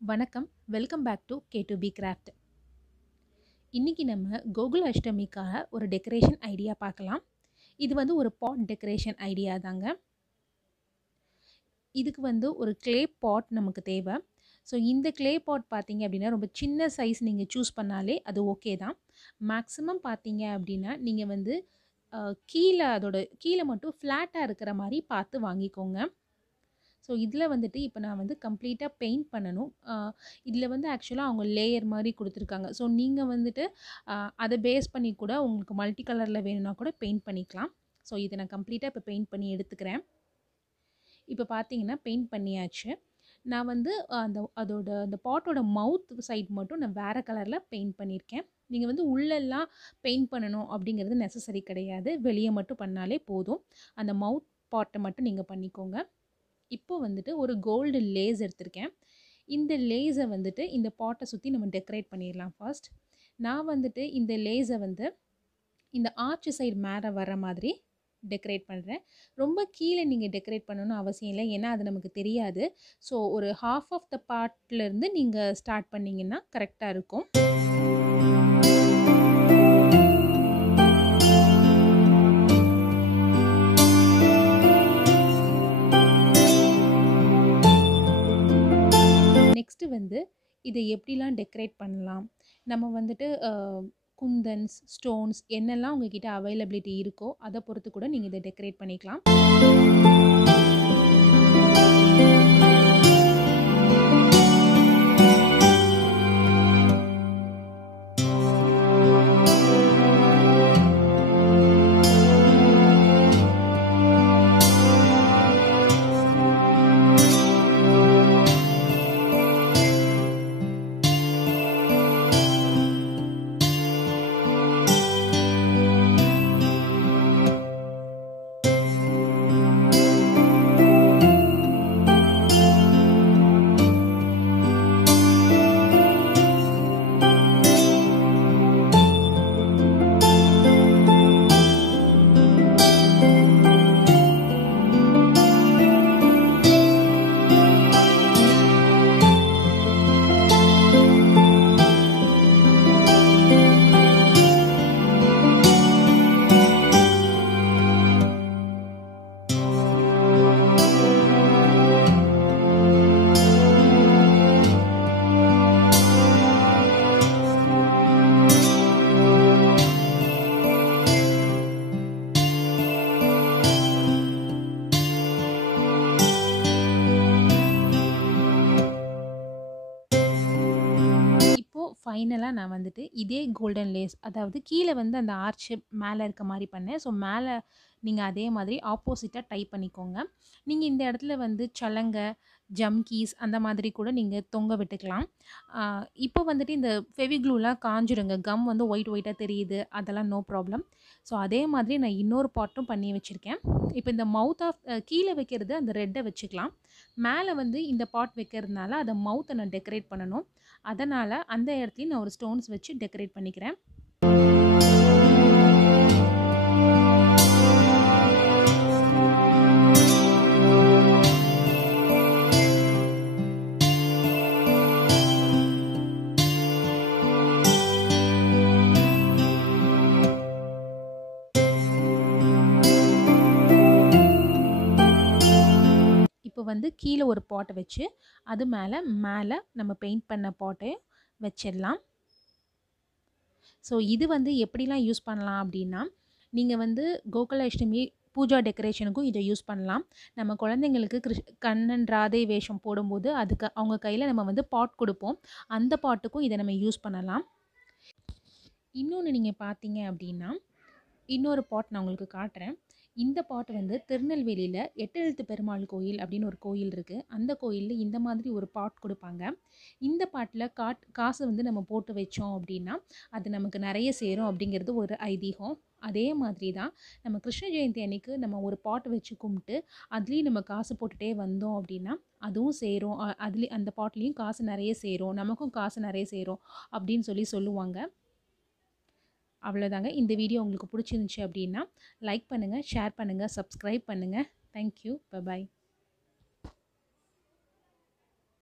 வணக்கம். Welcome back to K2B craft. இன்னைக்கு நம்ம கோகுல அஷ்டமிக்காக ஒரு டெக்கரேஷன் ஐடியா பார்க்கலாம். இது வந்து ஒரு பாட் டெக்கரேஷன் ஐடியா தாங்க. இதுக்கு வந்து ஒரு க்ளே பாட் நமக்கு தேவை. ஸோ இந்த க்ளே பாட் பார்த்தீங்க அப்படின்னா ரொம்ப சின்ன சைஸ் நீங்கள் சூஸ் பண்ணாலே அது ஓகே தான். மேக்ஸிமம் பார்த்தீங்க அப்படின்னா நீங்கள் வந்து கீழே மட்டும் ஃப்ளாட்டாக இருக்கிற மாதிரி பார்த்து வாங்கிக்கோங்க. ஸோ இதில் வந்துட்டு இப்போ நான் வந்து கம்ப்ளீட்டாக பெயிண்ட் பண்ணணும். இதில் வந்து ஆக்சுவலாக அவங்க லேயர் மாதிரி கொடுத்துருக்காங்க. ஸோ நீங்கள் வந்துட்டு அதை பேஸ் பண்ணி கூட உங்களுக்கு மல்டி கலரில் வேணும்னா கூட பெயிண்ட் பண்ணிக்கலாம். ஸோ இதை நான் கம்ப்ளீட்டாக இப்போ பெயிண்ட் பண்ணி எடுத்துக்கிறேன். இப்போ பார்த்தீங்கன்னா பெயிண்ட் பண்ணியாச்சு. நான் வந்து அந்த பாட்டோட மவுத் சைட் மட்டும் நான் வேறு கலரில் பெயிண்ட் பண்ணியிருக்கேன். நீங்கள் வந்து உள்ளெல்லாம் பெயிண்ட் பண்ணணும் அப்படிங்கிறது நெசசரி கிடையாது. வெளியே மட்டும் பண்ணாலே போதும். அந்த மவுத் பாட்டை மட்டும் நீங்கள் பண்ணிக்கோங்க. இப்போ வந்துட்டு ஒரு கோல்டு லேஸ் எடுத்திருக்கேன். இந்த லேஸை வந்துட்டு இந்த பாட்டை சுற்றி நம்ம டெக்கரேட் பண்ணிடலாம். ஃபர்ஸ்ட் நான் வந்துட்டு இந்த லேஸை வந்து இந்த ஆர்ச் சைடு மேலே வர மாதிரி டெக்கரேட் பண்ணுறேன். ரொம்ப கீழே நீங்கள் டெக்கரேட் பண்ணணும்னு அவசியம் இல்லை, ஏன்னா அது நமக்கு தெரியாது. ஸோ ஒரு ஹாஃப் ஆஃப் த பார்ட்லேருந்து நீங்கள் ஸ்டார்ட் பண்ணிங்கன்னா கரெக்டாக இருக்கும். நெக்ஸ்ட்டு வந்து இதை எப்படிலாம் டெக்கரேட் பண்ணலாம், நம்ம வந்துட்டு குந்தன்ஸ், ஸ்டோன்ஸ் என்னெல்லாம் உங்ககிட்ட அவைலபிலிட்டி இருக்கோ அதை பொறுத்து கூட நீங்கள் இதை டெக்கரேட் பண்ணிக்கலாம். ஃபைனலாக நான் வந்துட்டு இதே கோல்டன் லேஸ், அதாவது கீழே வந்து அந்த ஆர்ச்சு மேலே இருக்க மாதிரி பண்ணேன். ஸோ மேலே நீங்கள் அதே மாதிரி ஆப்போசிட்டாக டைப் பண்ணிக்கோங்க. நீங்கள் இந்த இடத்துல வந்து சலங்க, ஜம்கீஸ் அந்த மாதிரி கூட நீங்கள் தொங்க விட்டுக்கலாம். இப்போ வந்துட்டு இந்த ஃபெவிக்ளூலாம் காஞ்சிடுங்க, கம் வந்து ஒயிட்டாக தெரியுது, அதெல்லாம் நோ ப்ராப்ளம். ஸோ அதே மாதிரி நான் இன்னொரு பாட்டும் பண்ணி வச்சுருக்கேன். இப்போ இந்த மவுத் ஆஃப் கீழே வைக்கிறது அந்த ரெட்டை வச்சுக்கலாம். மேலே வந்து இந்த பாட் வைக்கிறதுனால அதை மவுத்தை நான் டெக்கரேட் பண்ணணும். அதனால் அந்த இடத்துலையும் நான் ஒரு ஸ்டோன்ஸ் வச்சு டெக்கரேட் பண்ணிக்கிறேன். இப்போ வந்து கீழே ஒரு பாட்டை வச்சு அது மேலே நம்ம பெயிண்ட் பண்ண பாட்டை வச்சிடலாம். ஸோ இது வந்து எப்படிலாம் யூஸ் பண்ணலாம் அப்படின்னா, நீங்கள் வந்து கோகுல அஷ்டமி பூஜா டெக்கரேஷனுக்கும் இதை யூஸ் பண்ணலாம். நம்ம குழந்தைங்களுக்கு கண்ணன் ராதை வேஷம் போடும்போது அதுக்கு அவங்க கையில் நம்ம வந்து பாட் கொடுப்போம், அந்த பாட்டுக்கும் இதை நம்ம யூஸ் பண்ணலாம். இன்னொன்று நீங்கள் பார்த்தீங்க அப்படின்னா, இன்னொரு பாட் நான் உங்களுக்கு காட்டுறேன். இந்த பாட் வந்து திருநெல்வேலியில் 8 எழுத்து பெருமாள் கோயில் அப்படின்னு ஒரு கோயில் இருக்குது. அந்த கோயிலில் இந்த மாதிரி ஒரு பாட் கொடுப்பாங்க. இந்த பாட்டில் காசு வந்து நம்ம போட்டு வச்சோம் அப்படின்னா அது நமக்கு நிறைய சேரும் அப்படிங்கிறது ஒரு ஐதீகம். அதே மாதிரி தான் நம்ம கிருஷ்ண ஜெயந்தி அன்னைக்கு நம்ம ஒரு பாட் வச்சு கும்பிட்டு அதுலேயும் நம்ம காசு போட்டுகிட்டே வந்தோம் அப்படின்னா அதுவும் சேரும். அதுலேயும் அந்த பாட்லேயும் காசு நிறைய சேரும், நமக்கும் காசு நிறைய சேரும் அப்படின்னு சொல்லுவாங்க. அவ்வளோதாங்க. இந்த வீடியோ உங்களுக்கு பிடிச்சிருந்துச்சு அப்படின்னா லைக் பண்ணுங்கள், ஷேர் பண்ணுங்கள், சப்ஸ்கிரைப் பண்ணுங்கள். தேங்க்யூ. பை.